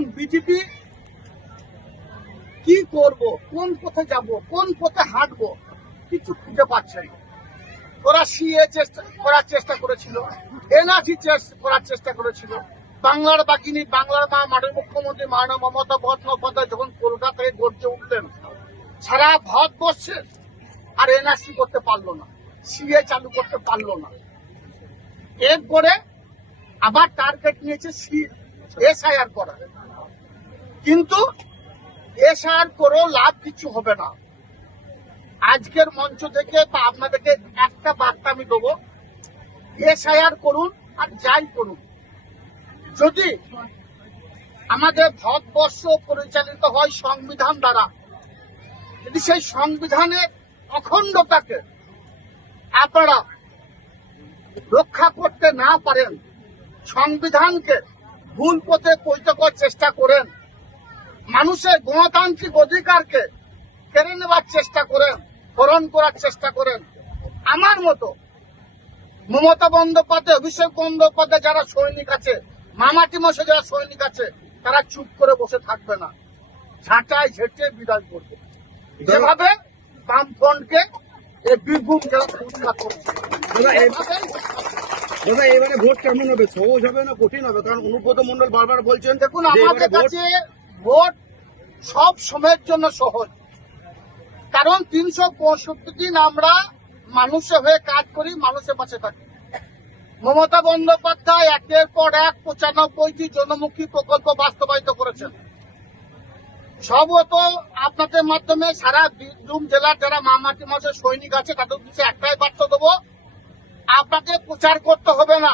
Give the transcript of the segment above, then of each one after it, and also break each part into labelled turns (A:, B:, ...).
A: দেখুন বিজেপি কি করব? কোন পথে যাব? কোন পথে হাঁটবো? কিছু খুঁজে পাচ্ছে ওরা সিএ করার চেষ্টা করেছিল। এনআরসি করার চেষ্টা করেছিল। বাংলার বাকিনী বাংলার মা, মাননীয় মুখ্যমন্ত্রী, মাননীয় মমতা বন্দ্যোপাধ্যায় যখন কলকাতা থেকে গর্জে উঠলেন, সারা ভারতবর্ষে আর এনআরসি করতে পারল না। সিএ চালু করতে পারল না। এরপরে আবার টার্গেট নিয়েছে সি এসআইআর করা। কিন্তু এসআইআর করেও লাভ কিছু হবে না। আজকের মঞ্চ থেকে বা আপনাদেরকে একটা বার্তা আমি দেবো। এসআইআর করুন আর যাই করুন। যদি আমাদের ভারতবর্ষ পরিচালিত হয় সংবিধান দ্বারা, যদি সেই সংবিধানের অখণ্ডতাকে আপনারা রক্ষা করতে না পারেন, সংবিধানকে ভুল পথে পরিচয় করার চেষ্টা করেন মানুষের গণতান্ত্রিক অধিকারকে কেড়ে নেওয়ার চেষ্টা করেন হরণ করার চেষ্টা করেন। আমার মতো মমতা বন্দ্যোপাধ্যায় অভিষেক বন্দ্যোপাধ্যায় যারা সৈনিক আছে মামাটি মশে যারা সৈনিক আছে তারা চুপ করে বসে থাকবে না। ঝাঁটায় ঝেঁটে বিদায় করবে। যেভাবে বামফ্রন্টকে এই বীরভূম জেলা উৎখাত করছে।
B: দাদা, এই-
A: এভাবেই
B: দাদা এবারে ভোট কেমন হবে? সহজ হবে না কঠিন হবে? কারণ অনুব্রত মন্ডল বারবার বলছেন
A: দেখুন আমাদের কাছে ভোট সব সময়ের জন্য সহজ। কারণ তিনশো পঁয়ষট্টি দিন আমরা মানুষের হয়ে কাজ করি, মানুষের পাশে থাকি। মমতা বন্দ্যোপাধ্যায় একের পর এক পঁচানব্বইটি জনমুখী প্রকল্প বাস্তবায়িত করেছেন। সম্ভবত আপনাদের মাধ্যমে সারা বীরভূম জেলার যারা মামাটি মাসের সৈনিক আছে, তাদের উদ্দেশ্যে একটাই বার্তা দেবো, আপনাকে প্রচার করতে হবে না।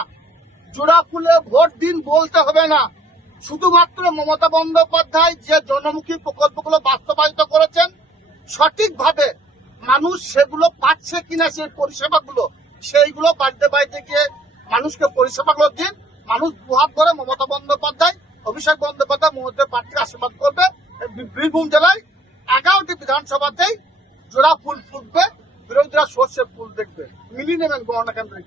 A: জোড়া ফুলে ভোট দিন বলতে হবে না। শুধুমাত্র মমতা বন্দ্যোপাধ্যায় যে জনমুখী প্রকল্পগুলো বাস্তবায়িত করেছেন, সঠিকভাবে মানুষ সেগুলো পাচ্ছে কিনা সেই পরিষেবাগুলো, সেইগুলো বাড়িতে বাড়িতে গিয়ে মানুষকে পরিষেবাগুলো দিন। মানুষ দুহাত ধরে মমতা বন্দ্যোপাধ্যায়, অভিষেক বন্দ্যোপাধ্যায় মমতা প্রার্থীকে আশীর্বাদ করবে। বীরভূম জেলায় এগারোটি বিধানসভাতেই জোড়া ফুল ফুটবে, বিরোধীরা সর্ষে ফুল দেখবে। মিলিয়ে নেবেন গণনা কেন্দ্রে।